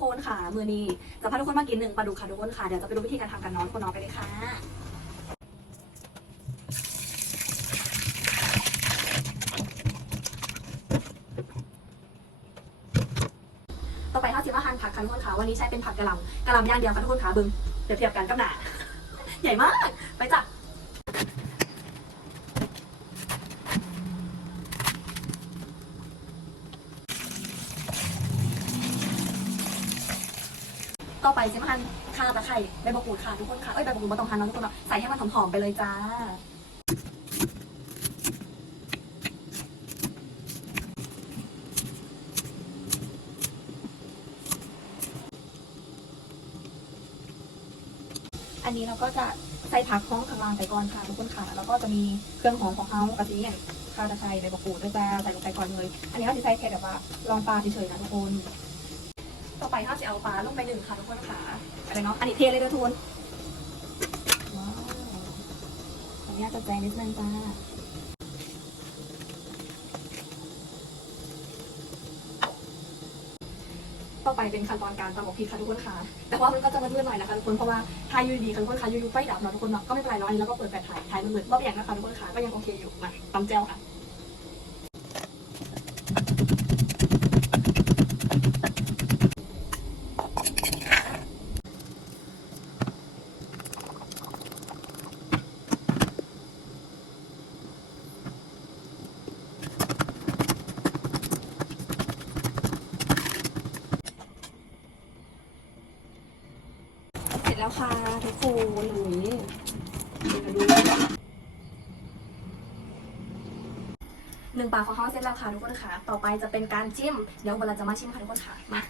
คนค่ะ มือนี้จะพาทุกคนมากินหนึ่งปลาดุกค่ะทุกคนค่ะ เดี๋ยวจะไปดูวิธีการทำกันน้องคนน้องไปเลยค่ะต่อไปถ้าสิมาหั่นผักค่ะทุกคนค่ะ วันนี้ใช้เป็นผักกะหล่ำกะหล่ำย่างเดียวค่ะทุกคนค่ะบึงเดี๋ยวเทียบกันกับหนาใหญ่มาก ไปจ้ะ ต่อไปสิมาหั่นข่าตะไคร้ใบมะกรูดค่ะทุกคนค่ะเอ้ยใบมะกรูดม่ต้องหั่นเนาะทุกคนเนาะใส่ให้มันหอมๆไปเลยจ้าอันนี้เราก็จะใส่ผักห้องข้างล่างไปก่อนค่ะทุกคนค่ะ แล้วก็จะมีเครื่องหอมของเขากระเทียมข่าตะไคร้ใบมะกรูดด้วยจ้าใส่ลงไปก่อนเลย อันนี้เราจะใส่แค่แบบว่าลองปลาเฉยๆนะทุกคน ต่อไปเราจะเอาปลาลงไปหนึ่งค่ะทุกคนค่ะอะไรเนาะอันนี้เทเลยนะทุกคนว้าวขออนุญาตจะแจงนิดนึงจ้าต่อไปเป็นขั้นตอนการตำบอกพริกค่ะทุกคนค่ะ แต่ว่ามันก็จะมืดๆหน่อยนะคะทุกคน เพราะว่าทายอยูดีค่ะทุกคนค่ะอยูไฟดับเนาะทุกคนเนาะก็ไม่เป็นไรเนาะอันนี้เราก็เปิดแฟลชถ่ายถ่ายมืดๆรอบอย่างนะคะทุกคนค่ะ ก็ยังโอเคอยู่มาตำแจ่วค่ะ แล้วค่ะทุกคนหนูเดี๋ยวมาดูหนึ่งปากของเขาเสร็จแล้วค่ะทุกคนค่ะ ต่อไปจะเป็นการจิ้ม เดี๋ยวเวลาจะมาชิมค่ะทุกคนค่ะ มา